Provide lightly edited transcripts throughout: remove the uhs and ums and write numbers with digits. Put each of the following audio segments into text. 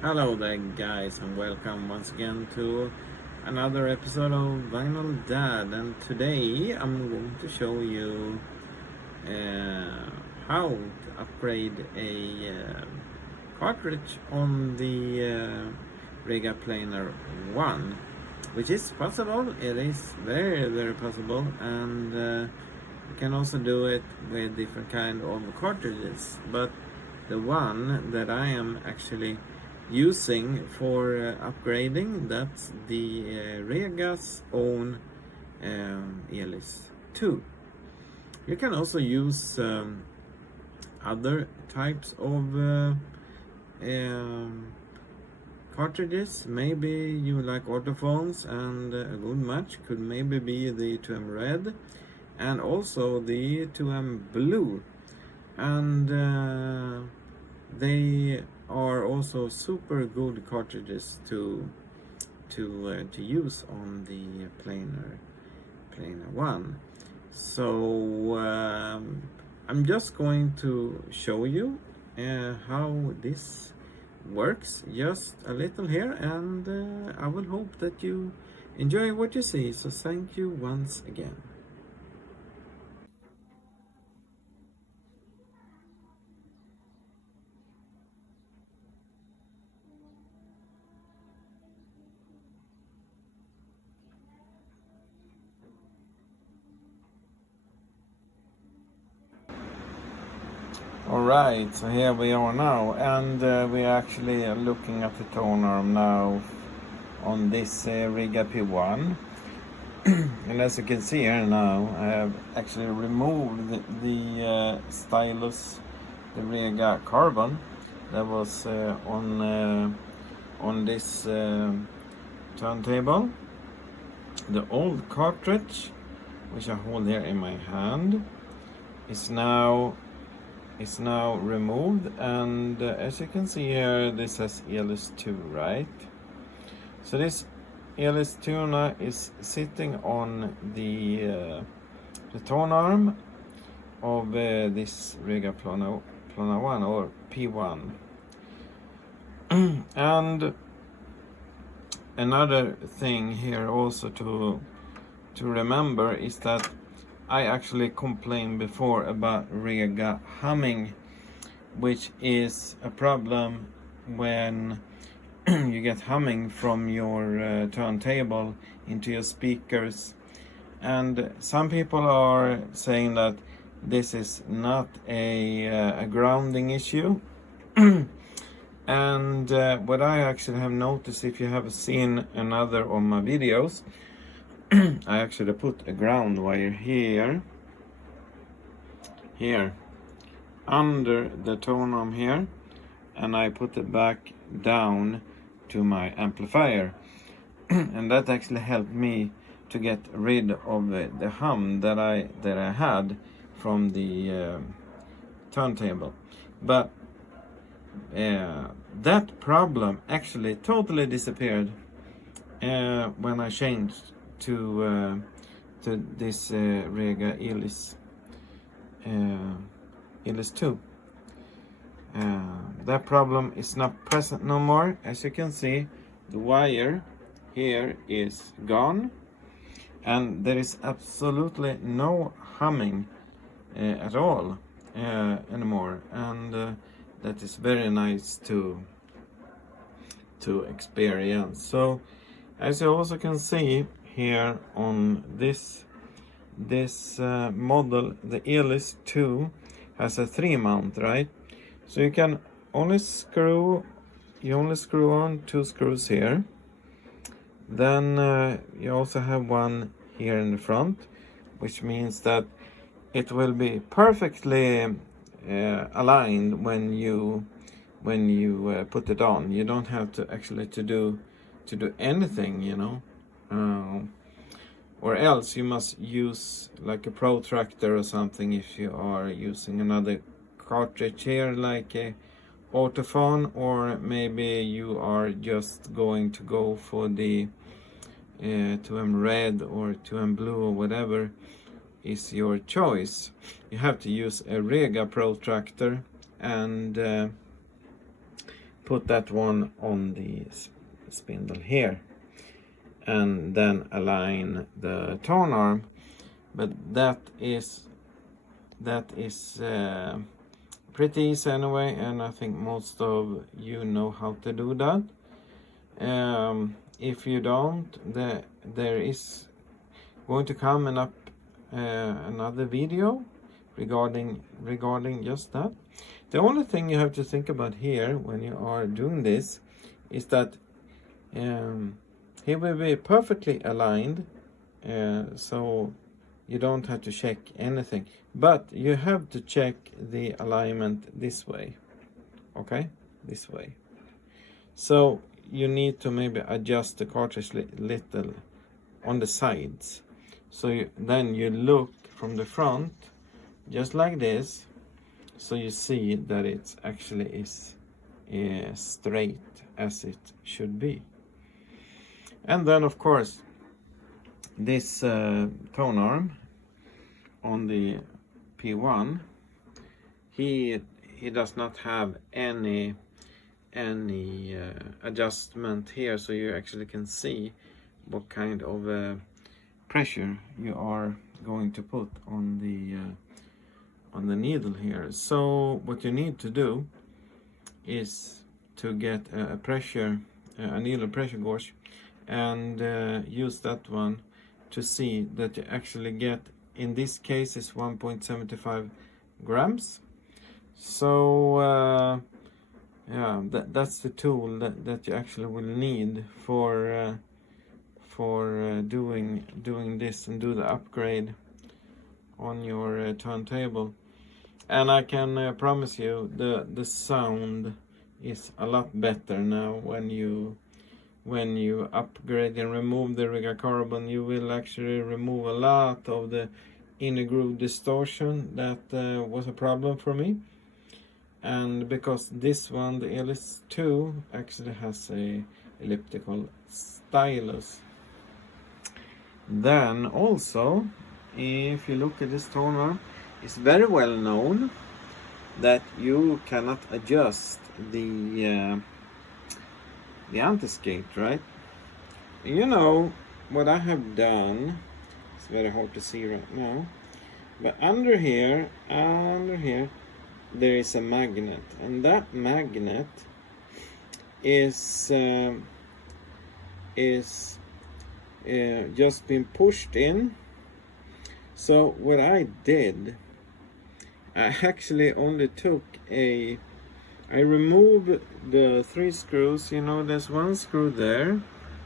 Hello there guys, and welcome once again to another episode of Vinyl Dad. And today I'm going to show you how to upgrade a cartridge on the Rega P1, which is possible. It is very possible, and you can also do it with different kind of cartridges, but the one that I am actually using for upgrading, that's the Rega's own Elys 2. You can also use other types of cartridges. Maybe you like Ortofons, and a good match could maybe be the 2M Red and also the 2M Blue, and they are also super good cartridges to use on the planer one. So I'm just going to show you how this works just a little here, and I will hope that you enjoy what you see. So thank you once again. Alright, so here we are now, and we are actually looking at the tone arm now on this Rega P1. And as you can see here now, I have actually removed the stylus, the Rega Carbon that was on this turntable. The old cartridge, which I hold here in my hand, is now removed, and as you can see here, this has Elys 2, right? So this Elys 2 now is sitting on the tone arm of this Rega Plana 1 or P1. And another thing here also to remember is that I actually complained before about Rega humming, which is a problem when you get humming from your turntable into your speakers. And some people are saying that this is not a grounding issue. And what I actually have noticed, if you have seen another of my videos, I actually put a ground wire here under the tone arm here, and I put it back down to my amplifier. And that actually helped me to get rid of the hum that I had from the turntable. But that problem actually totally disappeared when I changed to this Rega Elys 2. That problem is not present no more. As you can see, the wire here is gone, and there is absolutely no humming at all anymore, and that is very nice to experience. So as you also can see here on this model, the Elys 2 has a 3 mount, right? So you can only screw on 2 screws here. Then you also have one here in the front, which means that it will be perfectly aligned when you put it on. You don't have to actually to do anything, you know. Or else you must use like a protractor or something if you are using another cartridge here, like a Ortofon, or maybe you are just going to go for the 2M Red or 2M Blue or whatever. is your choice. You have to use a Rega protractor and put that one on the spindle here, and then align the tone arm. But that is pretty easy anyway, and I think most of you know how to do that. If you don't, there is going to come another video regarding just that. The only thing you have to think about here when you are doing this is that he will be perfectly aligned, so you don't have to check anything, but you have to check the alignment this way, okay, this way. So you need to maybe adjust the cartridge little on the sides, so then you look from the front just like this, so you see that it actually is straight as it should be. And then of course this tone arm on the P1, he does not have any adjustment here, so you actually can see what kind of pressure you are going to put on the needle here. So what you need to do is to get a needle pressure gauge, and use that one to see that you actually get, in this case is 1.75 grams. So yeah, that's the tool that you actually will need for doing this and do the upgrade on your turntable. And I can promise you the sound is a lot better now when you upgrade and remove the Rega carbon. You will actually remove a lot of the inner groove distortion that was a problem for me. And because this one, the Elys 2, actually has a elliptical stylus. Then also, if you look at this tone arm, it's very well known that you cannot adjust the anti-skate, right? You know what I have done, it's very hard to see right now, but under here there is a magnet, and that magnet is just been pushed in. So what I did, I actually only took I removed the 3 screws. You know, there's one screw there,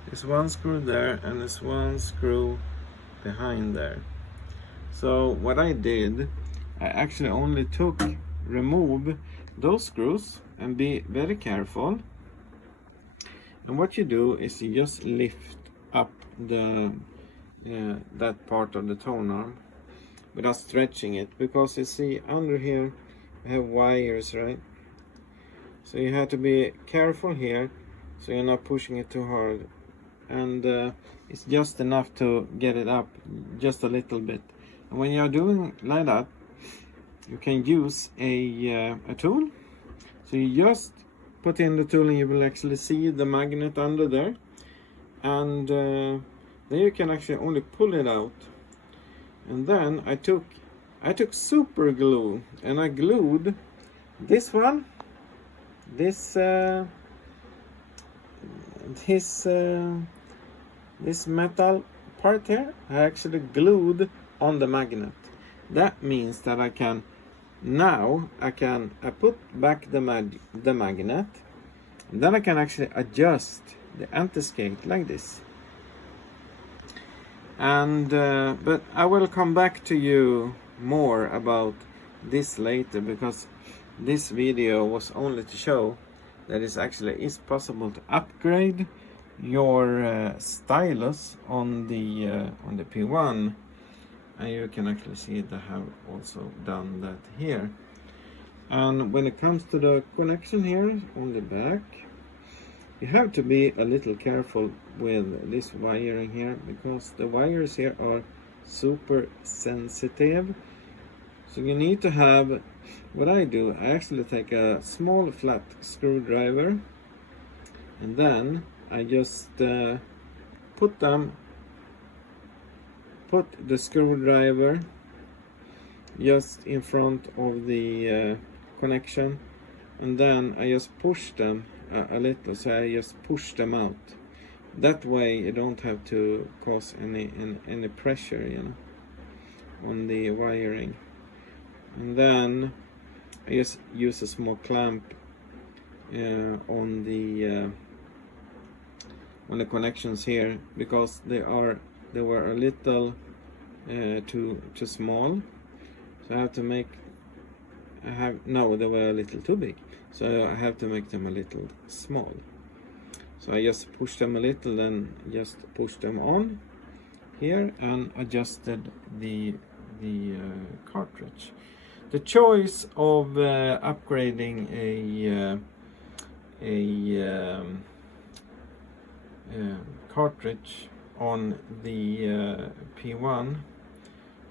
there's one screw there, and there's one screw behind there. So what I did, I actually only remove those screws, and be very careful. And what you do is you just lift up that part of the tone arm without stretching it, because you see under here we have wires, right? So you have to be careful here, so you're not pushing it too hard, and it's just enough to get it up just a little bit. And when you're doing like that, you can use a tool. So you just put in the tool, and you will actually see the magnet under there, and then you can actually only pull it out. And then I took super glue, and I glued this one, this metal part here. I actually glued on the magnet. That means that I put back the magnet, and then I can actually adjust the anti-skate like this. And but I will come back to you more about this later, because this video was only to show that it actually is possible to upgrade your stylus on the P1, and you can actually see that I have also done that here. And when it comes to the connection here on the back, you have to be a little careful with this wiring here, because the wires here are super sensitive. So you need to have, what I do, I actually take a small flat screwdriver, and then I just put the screwdriver just in front of the connection, and then I just push them a little, so I just push them out. That way you don't have to cause any pressure, you know, on the wiring. And then I just use a small clamp on the connections here, because they were a little too small. So I have to make, they were a little too big. So I have to make them a little small. So I just push them a little, then just push them on here and adjusted the cartridge. The choice of upgrading a cartridge on the P1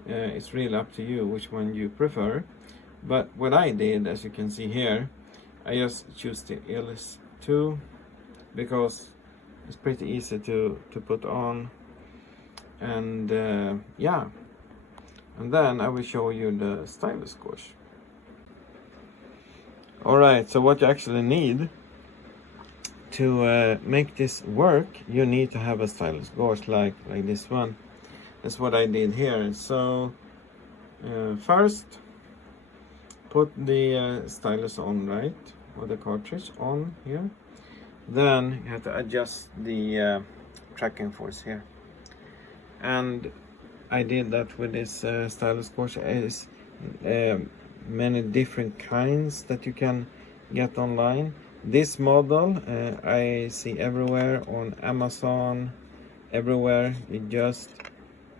it's really up to you which one you prefer. But what I did, as you can see here, I just choose the Elys 2 because it's pretty easy to put on. And yeah, and then I will show you the stylus gauge. Alright, so what you actually need to make this work, you need to have a stylus gauge like this one. That's what I did here. So first put the stylus on, right, or the cartridge on here. Then you have to adjust the tracking force here, and I did that with this stylus gauge. Is many different kinds that you can get online. This model I see everywhere on Amazon, everywhere. You just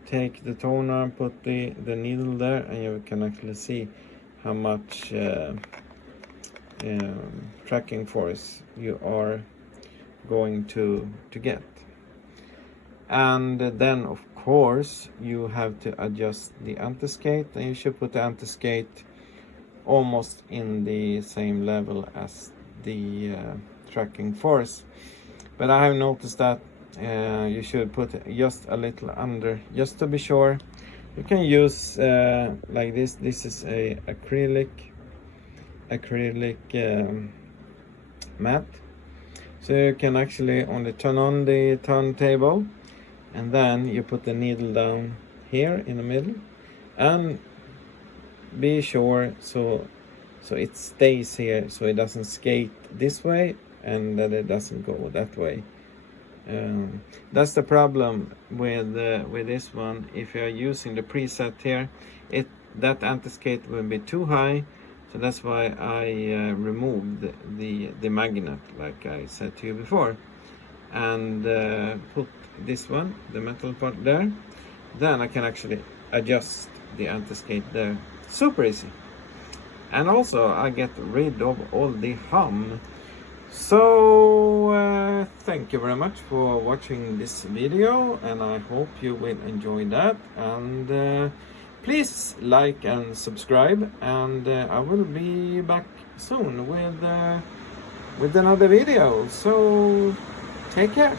take the toner, put the needle there, and you can actually see how much tracking force you are going to get. And then of course you have to adjust the anti-skate, and you should put the anti-skate almost in the same level as the tracking force. But I have noticed that you should put just a little under, just to be sure. You can use like this. This is a acrylic mat, so you can actually only turn on the turntable, and then you put the needle down here in the middle, and be sure so it stays here, so it doesn't skate this way and that it doesn't go that way. That's the problem with this one. If you're using the preset here, that anti-skate will be too high, so that's why I removed the magnet, like I said to you before, and put this one, the metal part there. Then I can actually adjust the anti-skate there, super easy. And also I get rid of all the hum. So thank you very much for watching this video, and I hope you will enjoy that. And please like and subscribe, and I will be back soon with another video. So take care.